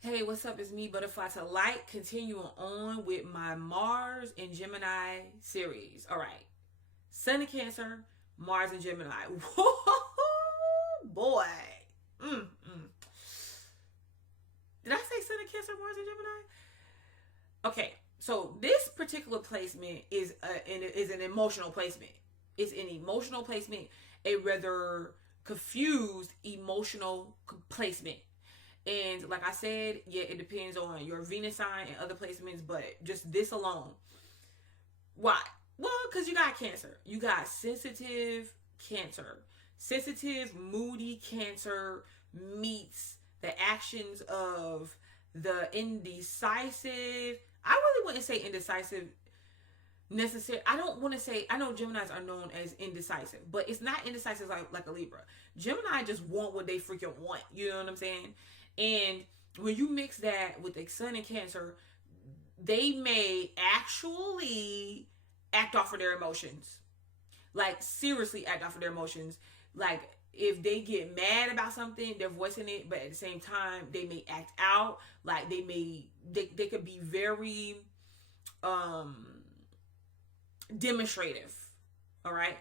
Hey, what's up? It's me, Butterfly to Light. Continuing on with my Mars and Gemini series. All right. Sun and Cancer, Mars and Gemini. Whoa, boy. Mm. Did I say Sun and Cancer, Mars and Gemini? Okay. So this particular placement is an emotional placement. It's an emotional placement, a rather confused emotional placement. And like I said, yeah, it depends on your Venus sign and other placements, but just this alone. Why? Well, because you got Cancer. You got sensitive Cancer. Sensitive, moody Cancer meets the actions of the indecisive. I really wouldn't say indecisive necessary. I don't want to say. I know Geminis are known as indecisive, but it's not indecisive like a Libra. Gemini just want what they freaking want. You know what I'm saying? And when you mix that with the Sun and Cancer, they may actually act off of their emotions. Like seriously act off of their emotions. Like if they get mad about something, they're voicing it, but at the same time, they may act out. Like they could be very um demonstrative. All right.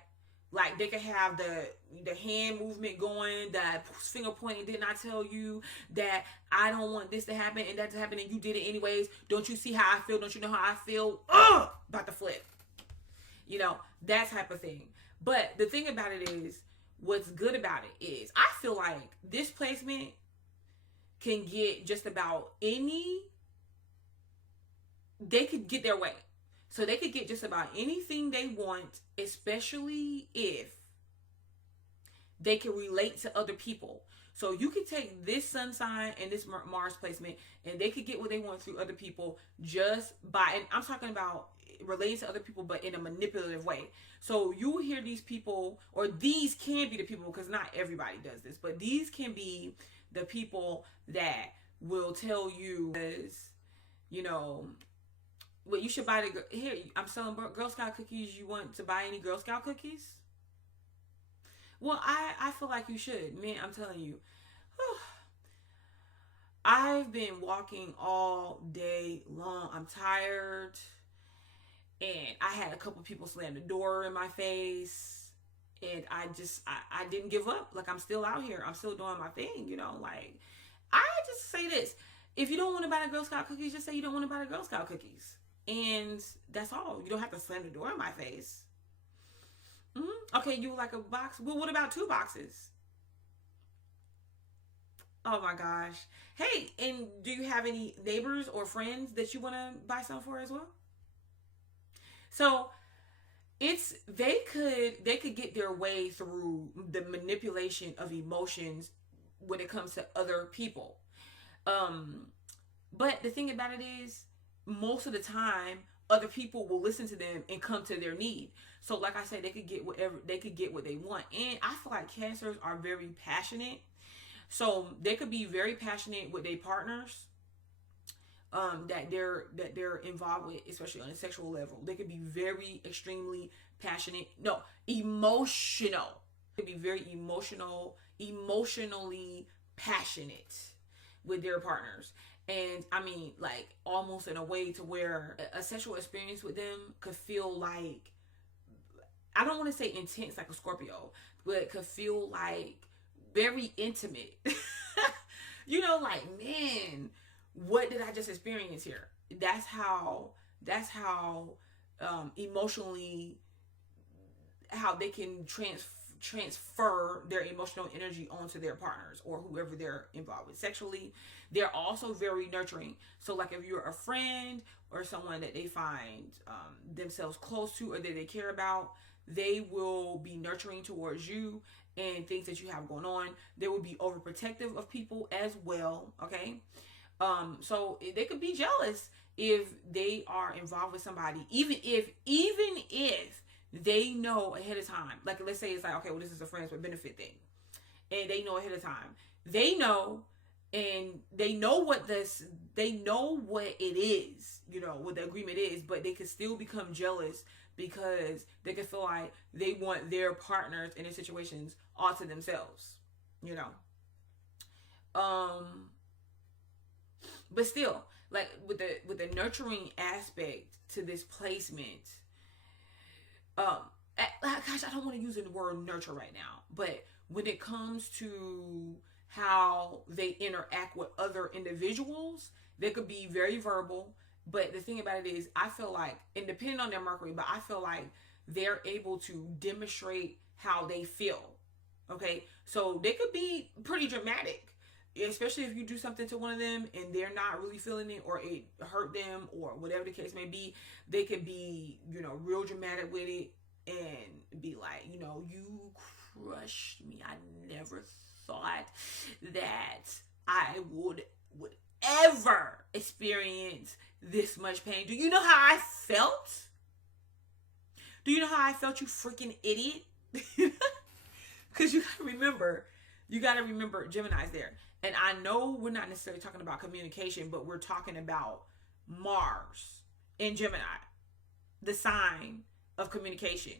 Like they could have the hand movement going, that finger pointing. Didn't I tell you that I don't want this to happen and that to happen, and you did it anyways? Don't you see how I feel? Don't you know how I feel? Ugh, about to flip. You know, that type of thing. But the thing about it is, what's good about it is, I feel like this placement can get just about any. They could get their way. So they could get just about anything they want, especially if they can relate to other people. So you can take this sun sign and this Mars placement, and they could get what they want through other people just by, and I'm talking about relating to other people, but in a manipulative way. So you will hear these people, or these can be the people, because not everybody does this, but these can be the people that will tell you, you know, well, you should buy the here. I'm selling Girl Scout cookies. You want to buy any Girl Scout cookies? Well, I feel like you should. Man, I'm telling you, I've been walking all day long. I'm tired, and I had a couple people slam the door in my face, and I didn't give up. Like I'm still out here. I'm still doing my thing. You know, like I just say this: if you don't want to buy the Girl Scout cookies, just say you don't want to buy the Girl Scout cookies. And that's all. You don't have to slam the door in my face. Okay, you would like a box? Well, what about 2 boxes? Oh my gosh. Hey, and do you have any neighbors or friends that you want to buy some for as well? So it's they could get their way through the manipulation of emotions when it comes to other people. Um, but the thing about it is, most of the time, other people will listen to them and come to their need. So, like I said, they could get what they want. And I feel like cancers are very passionate. So they could be very passionate with their partners that they're involved with, especially on a sexual level. They could be very extremely passionate. No, emotional. They could be very emotionally passionate with their partners. And I mean, like almost in a way to where a sexual experience with them could feel like, I don't want to say intense like a Scorpio, but it could feel like very intimate. You know, like, man, what did I just experience here? That's how emotionally, how they can transfer their emotional energy onto their partners or whoever they're involved with sexually. They're also very nurturing. So like if you're a friend or someone that they find themselves close to or that they care about, they will be nurturing towards you and things that you have going on. They will be overprotective of people as well. Okay. So they could be jealous if they are involved with somebody, even if they know ahead of time. Like let's say it's like, okay, well, this is a friends with benefit thing, and they know ahead of time. They know, and they know what it is, you know, what the agreement is, but they could still become jealous because they could feel like they want their partners in their situations all to themselves, you know. Um But still, like with the nurturing aspect to this placement, gosh, I don't want to use the word nurture right now, but when it comes to how they interact with other individuals, they could be very verbal. But the thing about it is, I feel like, and depending on their Mercury, but I feel like they're able to demonstrate how they feel. Okay, so they could be pretty dramatic, especially if you do something to one of them and they're not really feeling it, or it hurt them, or whatever the case may be. They could be, real dramatic with it and be like, you crushed me. I never thought that I would ever experience this much pain. Do you know how I felt? Do you know how I felt, you freaking idiot? Because you gotta remember Gemini's there. And I know we're not necessarily talking about communication, but we're talking about Mars in Gemini, the sign of communication,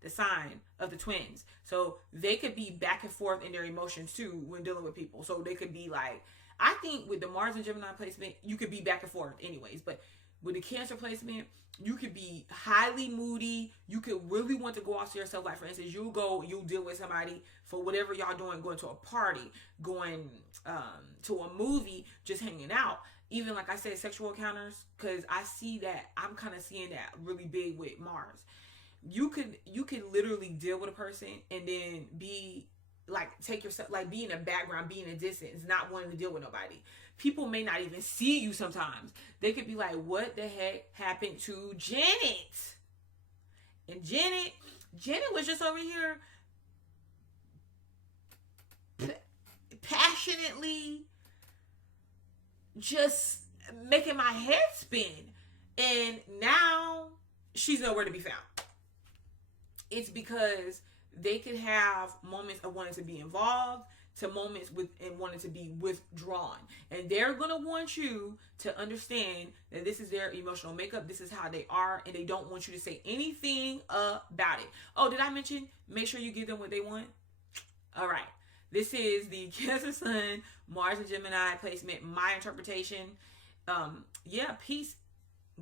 the sign of the twins. So they could be back and forth in their emotions too when dealing with people. So they could be like, I think with the Mars and Gemini placement, you could be back and forth anyways. But with the Cancer placement, you could be highly moody. You could really want to go off to yourself. Like, for instance, you'll deal with somebody for whatever y'all doing, going to a party, going to a movie, just hanging out. Even, like I said, sexual encounters, because I see that, I'm kind of seeing that really big with Mars. You could literally deal with a person and then be like, take yourself, like, be in the background, be in a distance, not wanting to deal with nobody. People may not even see you sometimes. They could be like, what the heck happened to Janet? And Janet was just over here passionately just making my head spin. And now she's nowhere to be found. It's because they could have moments of wanting to be involved to moments and wanting to be withdrawn. And they're going to want you to understand that this is their emotional makeup. This is how they are. And they don't want you to say anything about it. Oh, did I mention? Make sure you give them what they want. All right. This is the Cancer Sun, Mars and Gemini placement. My interpretation. Yeah, peace.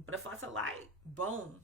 Butterflies of light. Boom.